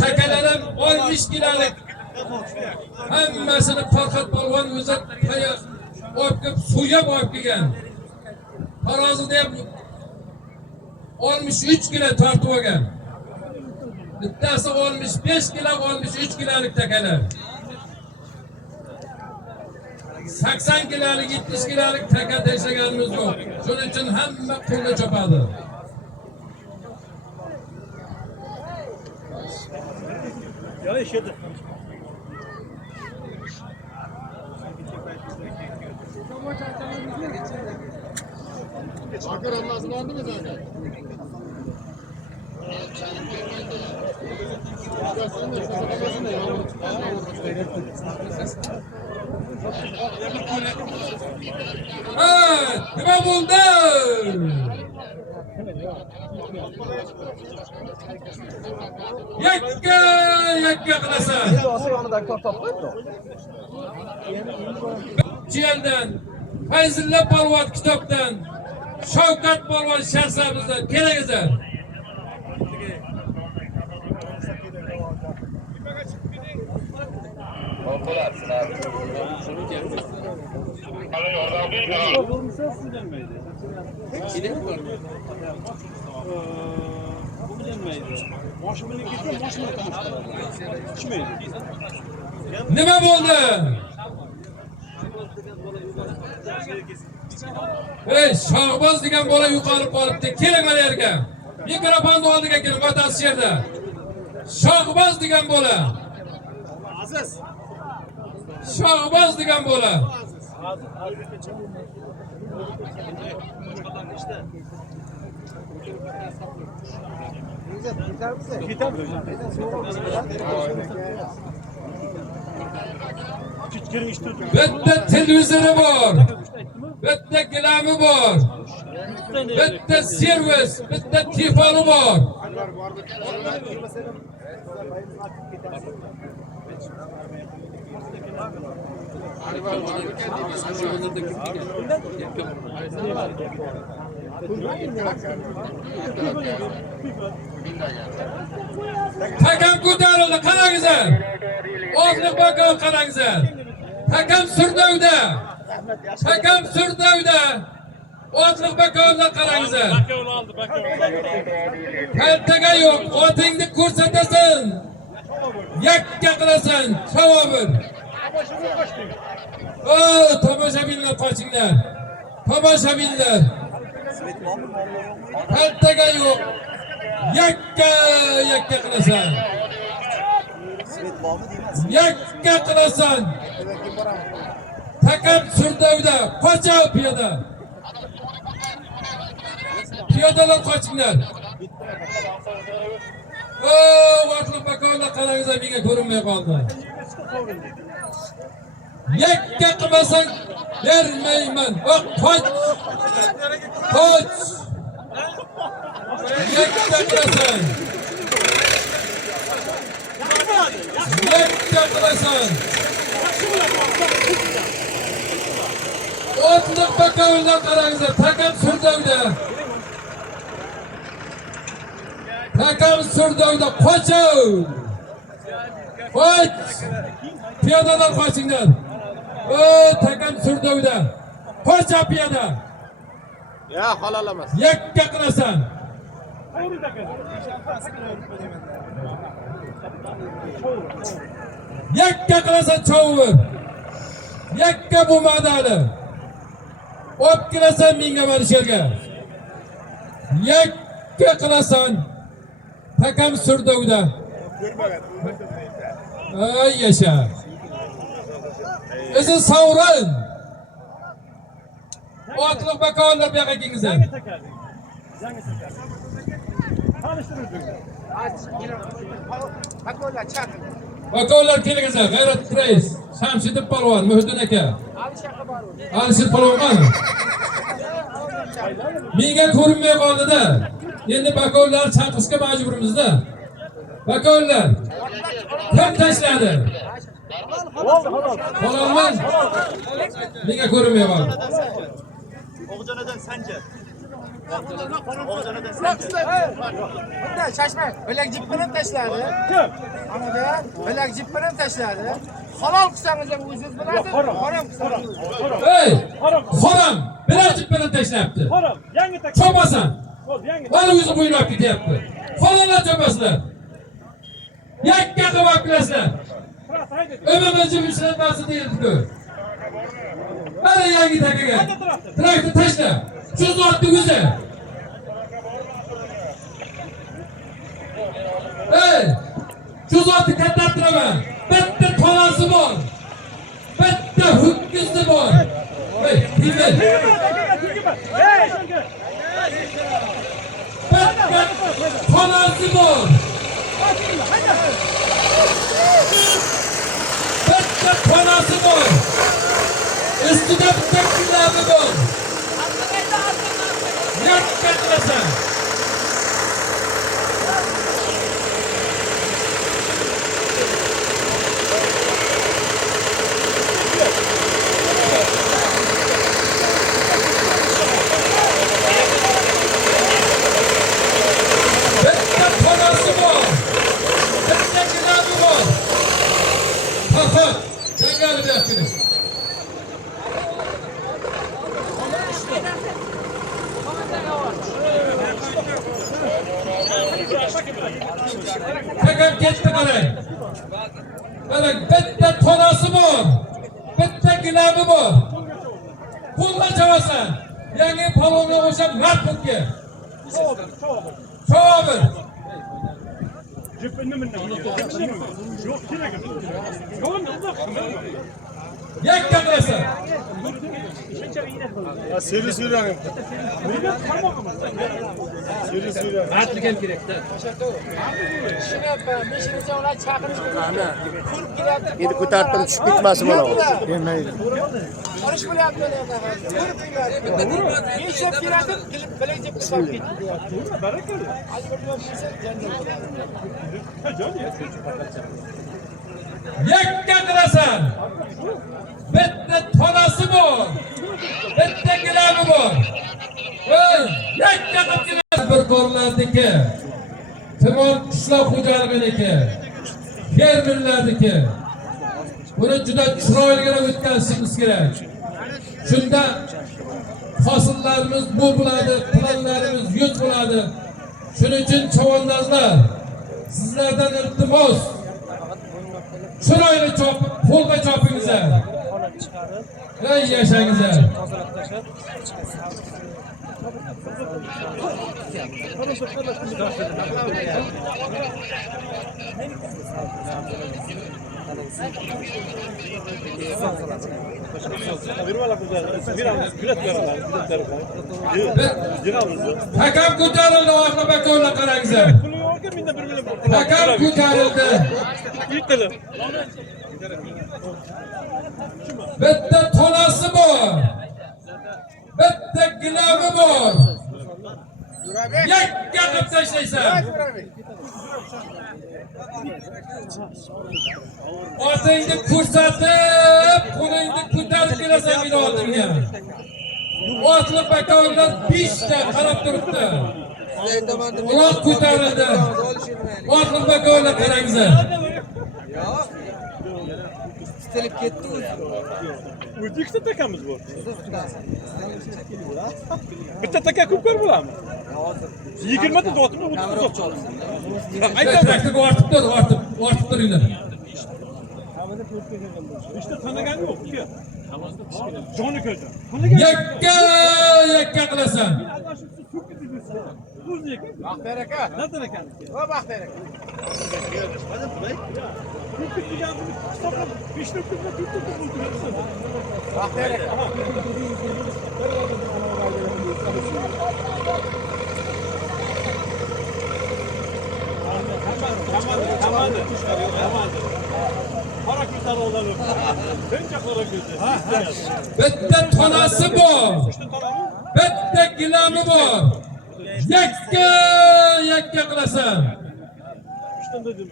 Takalarim 60 kilolik. Hammasini Farhod polvon o'zi tayoq olib kelib suyab olib kelgan. Tarozida ham 63 kilo tortib olgan. Bittasi 65 kilo, 63 kilolik takalar. 80 kilolik, 70 kilolik taka tashlaganimiz yo'q. Shuning uchun hamma pulni chopadi. Ya işedi. Bakır Allah'ın vardı mı zaten? Nima bo'ldi? Yakka qilasan. Jiyandan, Fayzulla polvon kitobdan, Shavkat polvon shaxsamizdan kelingizlar. Nima bo'ldi? Ey, Shahboz degan bola yuqori qolibdi. Keling mana yerga. Mikrofonni oldiga kelib otasi yerda. Shahboz degan bola. Aziz. Shahboz degan bola. Bitta televizori bor. Bitta gilami bor. Bitta servis, bitta telefoni bor. Takam ko'tarildi, qarangizlar. Oxliq bakom qarangizlar. Takam Surdovda. Takam Surdovda. Oxliq bakomga qarangizlar. Kaltaga yo'q, otingni ko'rsatasan. Yakka qilasan, savobir. Tomoshabinlar qochinglar. Tomoshabinlar. Kaltaga yo'q. Yakka qilasan. Yakka qilasan. Takam Surdovda, qocha piyoda. Piyodalar qochinglar. Vaqtliq bakovlar qarangizlar, menga ko'rinmay qoldi. Yakka qilmasang bermayman. Qoch. Qoch. Yakka qilasan. Yakka qilasan. Otliq bakovlar qarangizlar, Takam Surdovda. Takam Surdovda qochov. Qoch. Piyodalar qochinglar. Takam Surdovda. Qocha piyoda. Ya halal emas. Yakka qilasan. Yakka qilasan chovur. Yakka bo'lmadi. Olib kelasan menga mana shu yerga. Yakka qilasan. Takam Surdovda. Ay yaşa. O'zi sovrin. Otliq bakovlar bu yoqqa kelingizlar. Bakovlar kelingizlar. G'ayrat Rais, Shamshidov polvon, Muhiddin aka. Alisher polvon. Menga ko'rinmay qoldi-da. Endi bakovlar chaqishga majburimizda. Bakovlar. Kim tashladi? Polvon. Menga ko'rinmay qoldi. Oğuzhan'dan Sancar. Bunday şaşmayın. Bilek cipini taşladı. Anladın? Bilek cipini taşladı. Halal kısanız hem ucuz bilasın. Haram kısanız. Hey! Xoram! Birazcık beni teşlepti. Haram. Yangi tak. Çobasan! Ol yangi. Bana yüzü buyurup gidiyordu. Xoranlar çobasınlar. Yakka kıvak bilasınlar. Fırat haydi. Ömrümüzü müsaadenası değildi ki. Bana yangi takıya. Traktör taşla. Şu attı güzel. Hey! Şu attı kattattırama. Bette tonası var. Bette hükküsü var. Hey! Dinle. Hey. Bette tonası var. Bette tonası var. Üstüne bir tekliği var. Yak katlasa. Bette tonası var. Bette kilabı var. Kalk. Sen gel bir dakika. Tekrar geçti bana. Böyle bette tonası var. Bette kilabı var. Kullan çavasan. Yani palonuna koşan narkotik ye. Çoğabır. Cübbeni minne. Yok kire gibi. Yok ne oldu? Yak katlasa. Seri sürüyorum. Seri sürüyorum. Şunu yapma. Mişinize ona çakırış mı? Kurp giderdi. Endi ko'tarib tushib ketmasin mana bu. Barış bile yapmıyor. Kurp giderdi. Geçip giderdi. Bilek cipini soktu. Hadi bakalım. Yak katlasa. Bette tonası var. Bette kilabı var. Yak katlasa. Bir korlardaki. Timon qishloq xo'jalig'iniki. Fermerlardiki. Buni juda chiroyli o'tkazishimiz kerak. Shunda hosillarimiz bu bo'ladi, planlarimiz yuz bo'ladi. Shuning uchun chavandozlar, sizlardan iltimos chiroyli chopib, qo'lga chopingizlar. Ey yashangizlar. Hakam ko'tarildi, oxiri bakovla qarangizlar. Hakam ko'tarildi. Bitta tonasi bor. Bitta gilavi bor. Yakka qilib tashlaysan. Otingni ko'rsatib, qo'lingni ko'tarib kelasan meni oldimga. Otliq bakovlar 5 ta qarab turibdi. Uloq ko'tarildi. Otliq bakovlar qarangizlar. Stilib ketdi o'zi. O'zi ikkita takamiz bor. Bitta taka ko'p ko'r bo'ladimi? 20 ta dotmi o'zi uzoq chalsin. Aytdim, ortib turinglar. İşte tanıgan yok ki. Canı kötü. Yakka qilasan. Bak bereket. Nereden ekan? O bak bereket. Bak bereket. Para kurtar oğlanı. Bence para kurtar. Bitta tonasi bor. Bitta gilami bor. Yakka qilasan. Üçten dedim.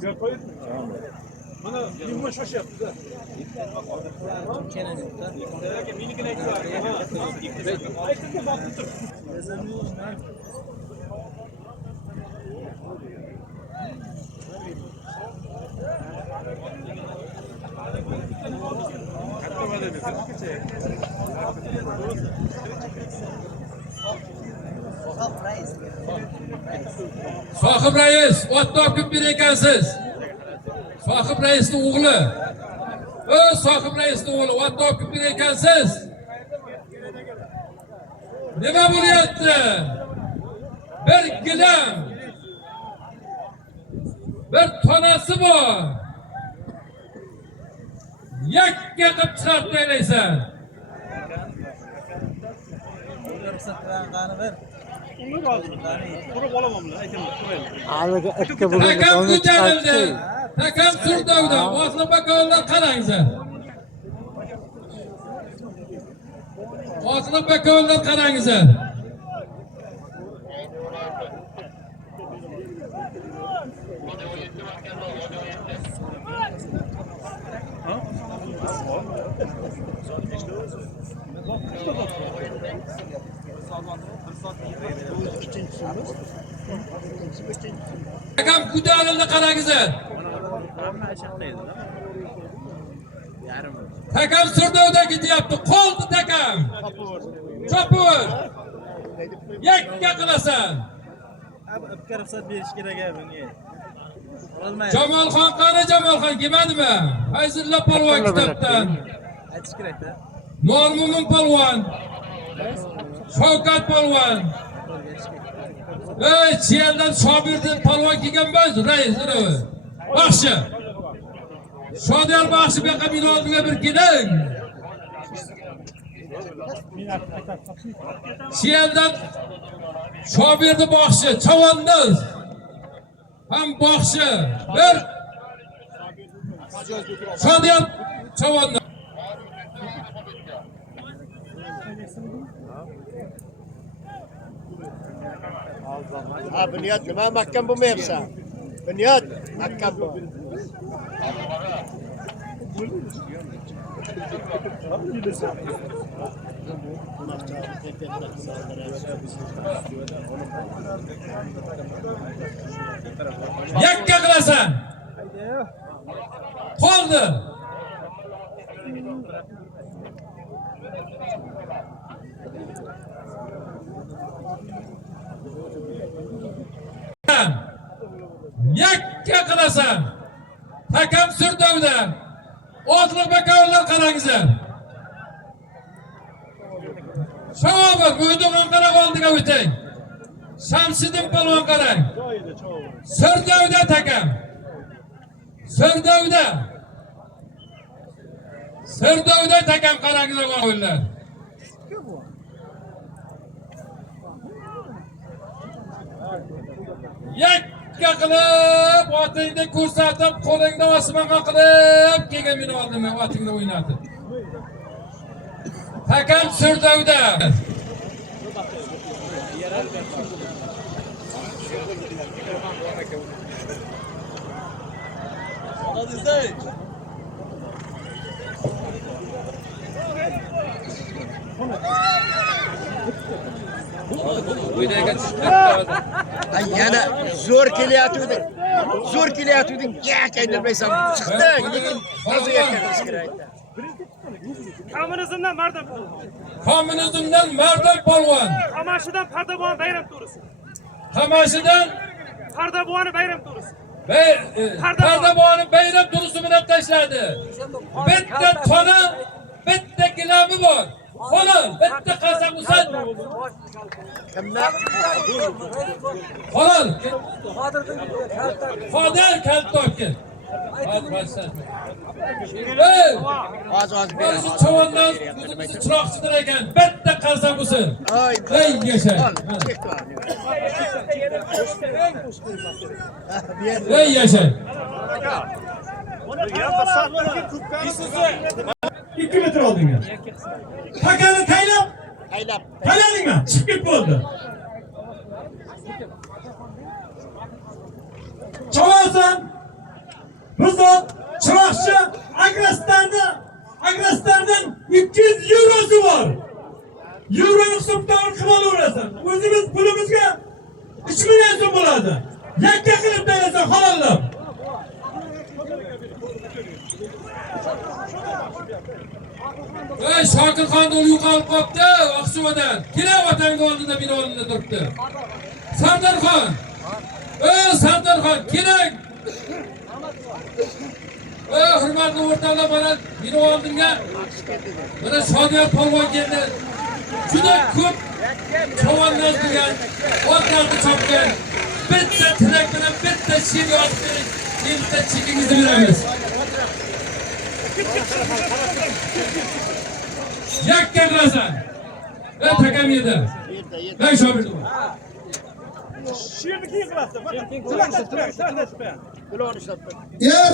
Gör koyun. Bana limon şaş yaptı. Minikine ekran. Ayıktık baktık. Sohib rais, ot topib bir ekansiz. Sohib raisning o'g'li. Sohib raisning o'g'li, ot topib bir ekansiz. Nima bo'lyapti? Bir gilam, bir tonasi bor. Yakka qilib chiqarib taylaysan. Onu razı. Kurup olamam lan. Aniga ikki bugun Takam onu ko'tarildi. chiqardi. Takam surdovda. Otliq bakovlar qarangizlar. Otliq bakovlar qarangizlar. Takam ko'tarildi qarangizlar. Takam surdovda ketyapti. Qoldi takam. Chopur. Yakka qilasan. Abi ruxsat berish kerak bunga. Jamolxon qani Jamolxon kelmadimi? Fayzulla polvon kitobdan. Aytish kerak-da. Normumin polvon. Shavkat polvon. Chiyaldan Shobirdin polvon kelganmiz, rais. Baxshi. Shodiyar baxshi bu yoqqa meni oldiga bir keling. Chiyaldan Shobirdi baxshi, Chavandiz. Ham baxshi. Bir Shodiyar Chavandiz. Ha bunyod nima mahkam bo'lmayapsan? Bunyod mahkam bo'l. Yakka qilasan. Qoldi. Yakka qilasan. Takam surdovda. Otliq bakovlar qarangizlar. Shavobir, Bo'ydo'g'on qarab oldiga o'tang. Shamsiddin polvon qarang. Surdovda takam. Surdovda. Surdovda takam qarangizlar o'g'illar. Yakka qilib, otingni ko'rsatib, qo'lingni osmonga qilib, kelgan meni oldimga otingni o'ynatib. Takam surdovda. Yana zo'r kelyapti. Zo'r kelyapti. Gak aylanmaysan. Chiqdi. Lekin hozir yetkazib kerak. Kommunizmdan Mardon. Kommunizmdan Mardon polvon. Qamashidan Pardabon bayram to'risi. Qamashidan Pardaboni bayram to'risi. Pardaboni bayram turisi bilan tashladi. Bitta tona, bitta gilami bor. Xolos, bitta qasam usan. Kimlar? Xolos. Xodir kalt topgan. Oz O'zi chavandan chiroqchidir ekan. Bitta qasam usan. Ey yasha. Ey yasha. 2 metr oldinga. Takani taylab. Tayladingmi? Chiqib ketib bo'ldi. Ramazan, Rıza, Çırakçı, Agraslardan 200 eurosu var. Euronu sırttan kıvalı uğrasın. Özümüz pulumuzga 3 milyon so'm bo'ladi. Yakka qilib berasın halallab. Shokirxon yo'l yo'qolib qolibdi Oqsuvodan. Kelar vatanga oldida bino oldida turibdi. Sardarxon. Sardarxon, keling. Hurmatli o'rtoqlar, mana bino oldinga mana Shodiyor polvon keldi. Juda ko'p chavanlar degan, otlarni chopgan. Bitta tilak bilan bitta she'r yozib bering. Bitta chekingizni beramiz. Yakka qilasan. Takam edi. Ben şabirdim. Şiirni keyin qilasizlar.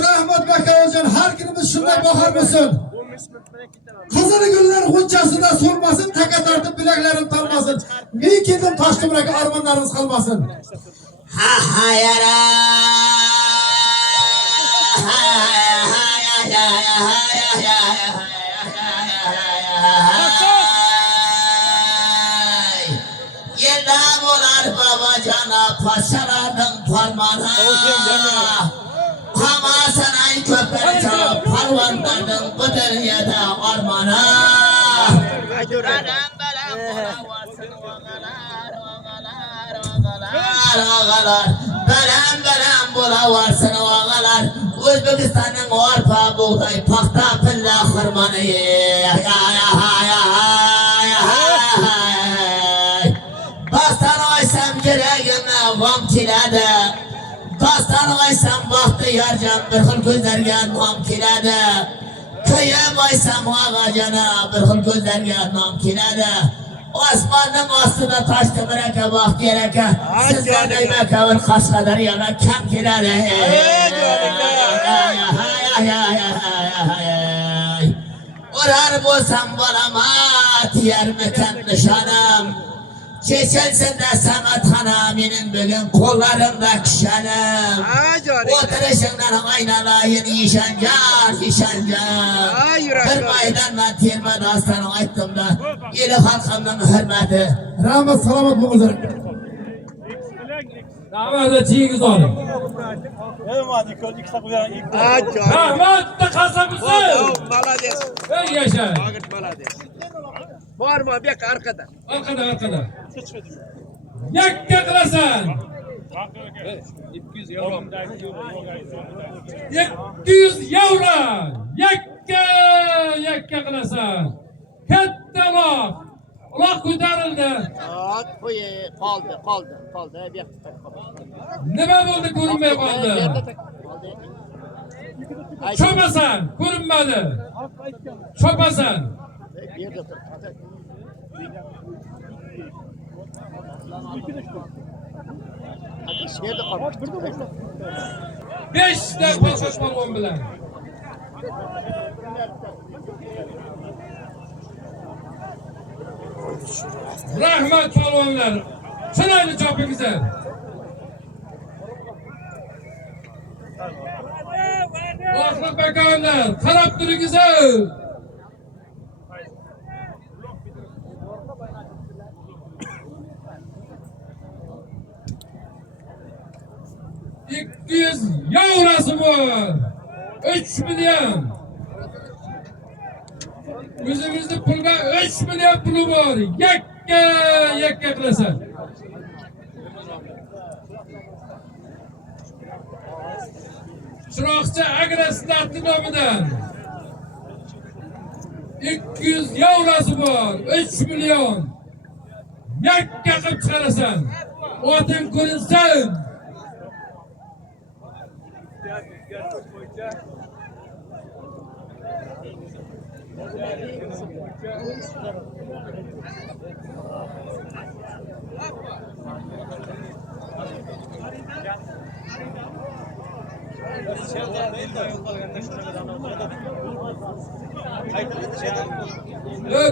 Rahmat Bakaojan, har kunimiz shunday bahor bo'lsin. Qizil gullar g'unchasida so'lmasin, taka tortib bilaklarim talmasin. Ming keldim Toshtemurga, armonlarimiz qolmasin. Ha ha yara. Babacana paşalardan parmağına Hamasan ay köpekçe parvanlardan Bıdırı'da ormana Belem bulavarsın ağalar Özbekistan'ın orpa buğday Pakta pilla hırmanı Bastan oysam yüreğime g'am keladi. Bastan oysam baxtı yarcan bir xil ko'zlarga nom keladi. Kuyib oysam og'ajana bir xil ko'zlarga nom keladi. Osmonning ostida Toshtemur aka, Baxtiyor aka, sizlarning makavul Qashqadaryoga kam keladi. Urar bo'lsam bo'laman tiyarmikan nishonim. Çeçilsin de Sametxana benim bugün kollarımda kişenim. Oturuşundan aynalayın işencan. Bir maydanla terme dastanı ayttım da eli halkımın hürmeti. Rahmat, salomat bo'linglar. Rahmat, çiğiniz olun. Hadi ikki qo'yaman. Rahmat da kasabısı. Malades. Yaşa. Malades. Var mı bir arkada? Arkada. Yakka qilasan. 200 euro. Yakka qilasan. Katta uloq ko'tarildi. Qoldi. Nima bo'ldi, ko'rinmay qoldi? Chopasan, ko'rinmadi. Chopasan. Beşte paşaş balon bilen. Rahmat balonlar. Şunaylı çapınıza. Ahmet bakanlar. Karap durunuza. Yavrası var. 3 milyon. Özümüzde pulga 3 milyon pulu var. Yakka qilasan. Chiroqchi agraslarni nomidan 200 yevrosi bor. 3 milyon. Yakka qilib chiqarasan. Oting ko'rinsin.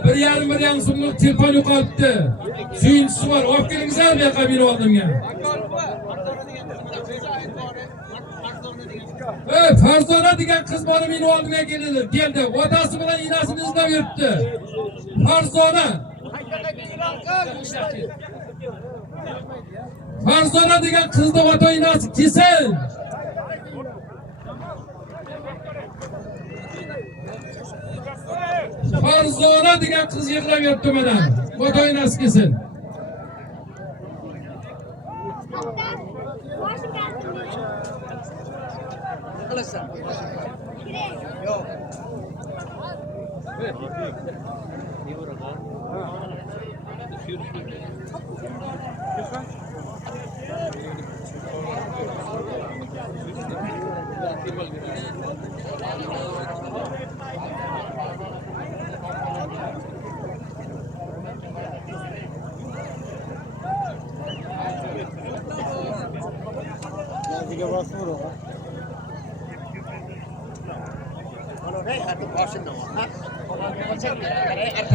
Bir yarım so'mlik telefon yo'qolibdi. Suyunchisi bor. Olib kelingizlar bu yoqqa bino oldimga. Farzona degan qiz bor meni oldimga keldi. Otasi bilan inasini izlab yuribdi. Farzona. Farzona degan qizni ota inasi kelsin. Farzona degan qiz yig'lab yuribdi mana. Ota inasi kelsin.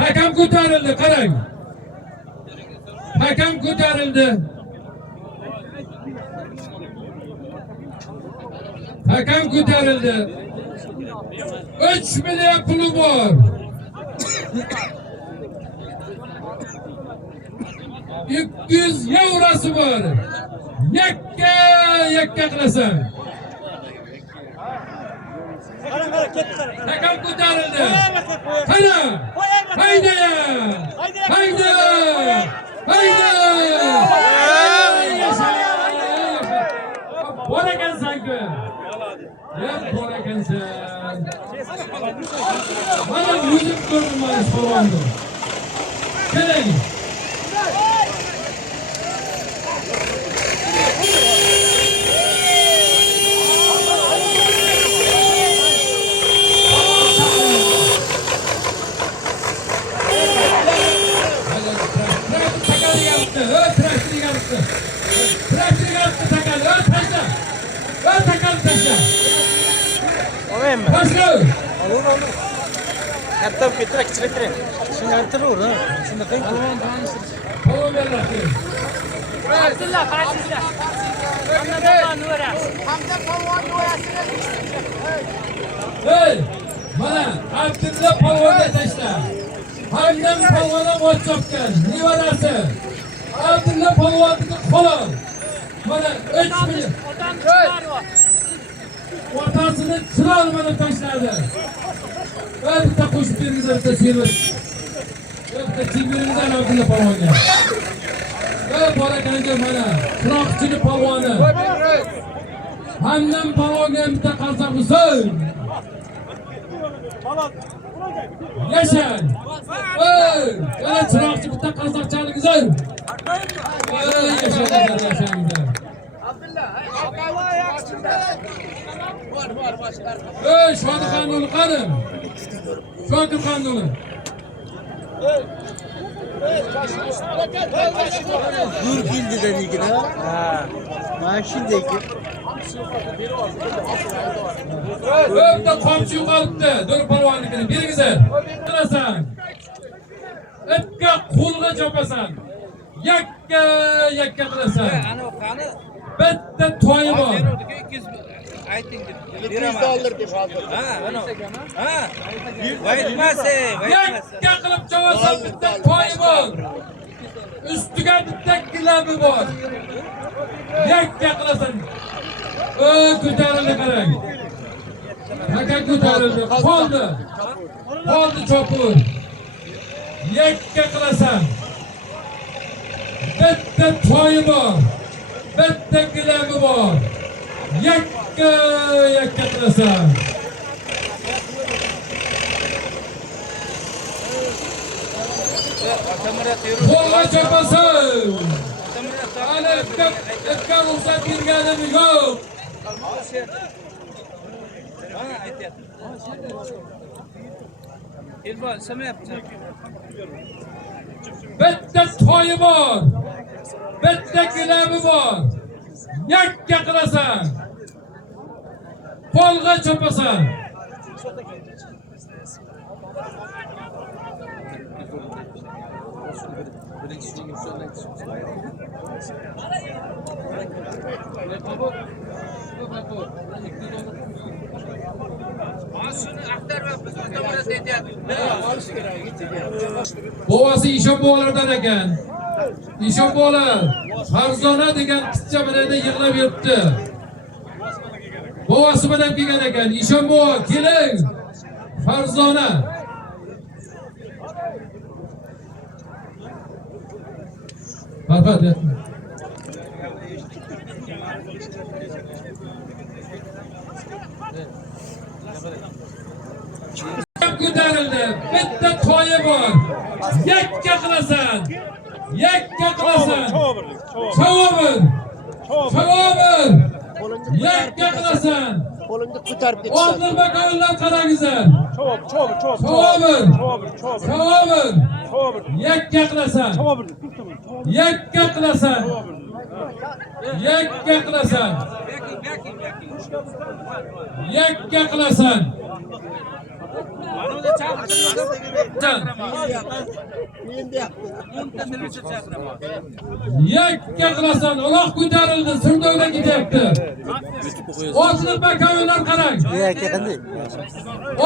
Hakam ko'tarildi, qarang. Hakam ko'tarildi. Hakam ko'tarildi. 3 million puli bor. 200 eurosi bor. Yakka qilasan. Hakam ko'tarildi. Qani? Hayda! Hayda! Hayda! Bor ekansan-ku. Bor ekansan. Mana o'zim ko'rdim mana shovonni. Keling. Katta ketra kichikroq. Shuni aytiraver, ha. Shunda qilib. Abdulla, qarasizlar. Hamza polvon Nurasini Hey, mana Abdulla polvonga tashla. Hamdam polvonga ot chopgan. Nevarasi. Abdulla polvonniki qo'lon. Mana 3 million. Otasini chiroq mana tashladi. Bitta qo'shib bergizlar, bitta servis. Bitta chimbiringizdan Abdulla polvonga. Bor ekanga mana chiroqchini polvoni. Hamdam polvonga bitta qarsak Husayn. Yashan. Yana chiroqchi bitta qarsaqchaligizlar. Yashan. Shodir Qanduli qani? Shodir Qanduli. Dur keldi dedikina. Ha. Mana shunday ki. Bitta qomchi yo'qolibdi. Dur polvonnikini beringizlar. Qilasan. Itga qo'lga chopasan. Yakka qilasan. Ana qani? Bitta to'yi bor. Ayting deb. $200 deb hozir. Ha, ana. Ha. Vaytmasa, Yakka qilib chopasan, bitta to'yi bor. Ustiga bitta gilabi bor. Yakka qilasan. Ko'tarildi qarang. Hakam ko'tarildi. Qoldi chopur. Yakka qilasan. Bitta to'yi bor. Bitta gilabi bor. Yakka qilasan. Qo'lga chopasan. Ana itga ruxsat berganim yo'q. Ha, aytyapti. Elbon samayapti. Bitta to'yi bor. Bitta gilabi bor. Yakka qilasan. Qo'lga chopasan. ko'taryapmiz, o'zimiz aytyapmiz. Bobasi Ishonbolardan ekan. Ishonbolar Farzona degan qizcha bilan yig'lab yuribdi. Bobasi bilan kelgan ekan. Ishonbo, keling. Farzona. Farhod aytma. Ko'tarildi. Bitta toyi bor. Yakka qilasan. Yakka qilasan. Savobin. Savobin. Yakka qilasan. Qo'lingni ko'tarib ketsan. Oldin bakovlar qarangizlar. Savobin. Yakka qilasan. Yakka qilasan. Yakka qilasan. Yakka qilasan. Yakka qilasan. Uloq ko'tarildi. Surdovga ketyapti. Otliq bakovlar qarang. Yakka qanday?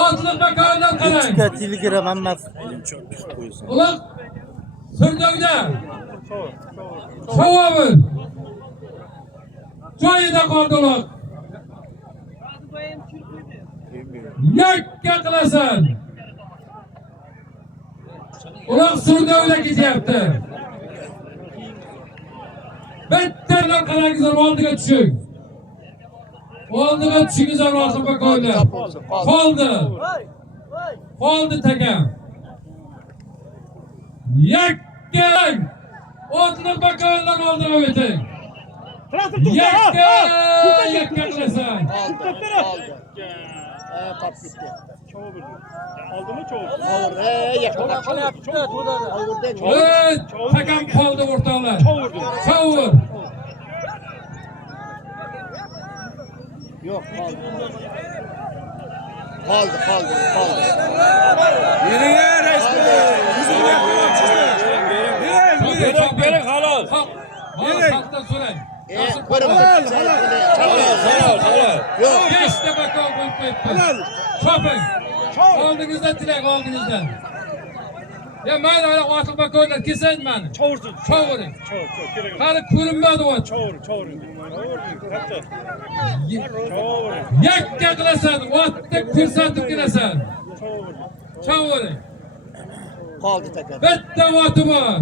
Otliq bakovlar qarang. Telegram hammasi. Uloq Surdovda. Savobin. Joyida qoldi uloq. Yakka qilasan. Uloq Surdovda ketyapti. Bittalar qarangizlar, oldiga tushing. Oldiga tushingizlar oxir bakovlar. Qoldi. Qoldi takam. Yakka. Otliq bakovlar oldiga o'ting. Yakka qilasan. Qop ketdi. Oldimi çoğu? Qovur, yakka qilyapti. Takam qoldi o'rtoqlar. Chovur. Yo'q, qoldi. Qoldi. Bering halol. Xalqdan so'rang. Yo'q. 5 ta bakov qo'yib qo'yibdi. Choping. Oldingizdan tilak, oldingizdan. Ya mayli, ana otiq bakovlar kesayin mani. Chovuring. Qari ko'rinmadi o. Yakka qilasan, otda ko'rsatib kelasan. Chovuring. Qoldi taka. Bitta oti bor.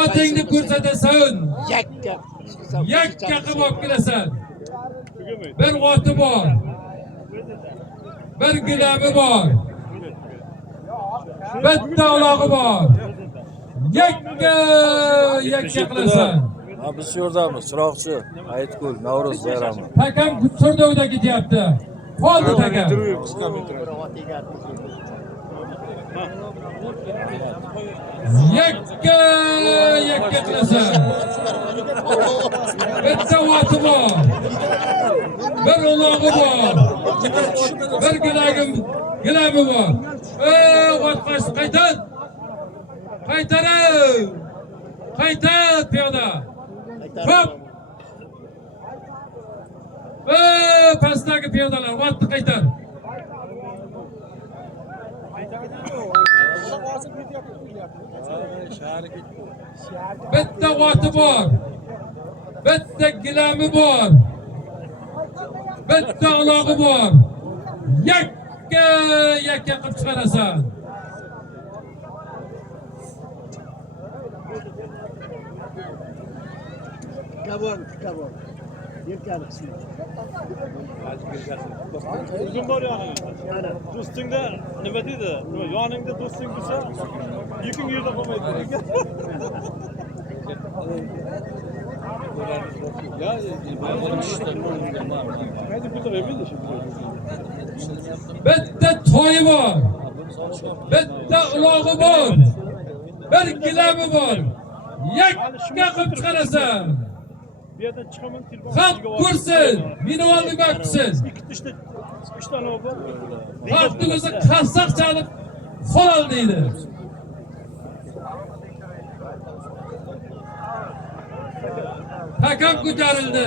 Otingni ko'rsatasan. Yakka. Yakka qilib olib kelasan. Bir oti bor. Bir gilabi bor. Bitta ulog'i bor. Yakka qilasan. Biz shu yerdamiz, chiroqchi, Aytgul, Navro'z bayrami. Takam Surdovda ketyapti. Qoldi takam. Yakka qilasan. Bitta oti bor. Bir ulog'i bor. Bir gilabi bor. Ot qo'shdi, qaytar piyoda. Hop. Pastdagi piyodalar otni qaytar. Bitta oti bor. Bitta gilami bor. Bitta ulog'i bor. Yakka qilib chiqarasan. Kabon. Yelkani qismi. Uzun bor yani. Do'stingda nima dedi? Yoningda do'sting bo'lsa, yuking yerda qolmaydi. Bitta toyi bor. Bitta ulog'i bor. Bir gilami bor. Yakka qilib chiqarasan. Bu yerdan chiqaman telefon. Xalq ko'rsin, meni oldimga olibsiz. Ikkita nima bor? Xalqimizni qassoqchalik xolal deydi. Hakam ko'tarildi.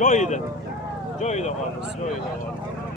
Joyida. Joyida qoldi. Joyida qoldi.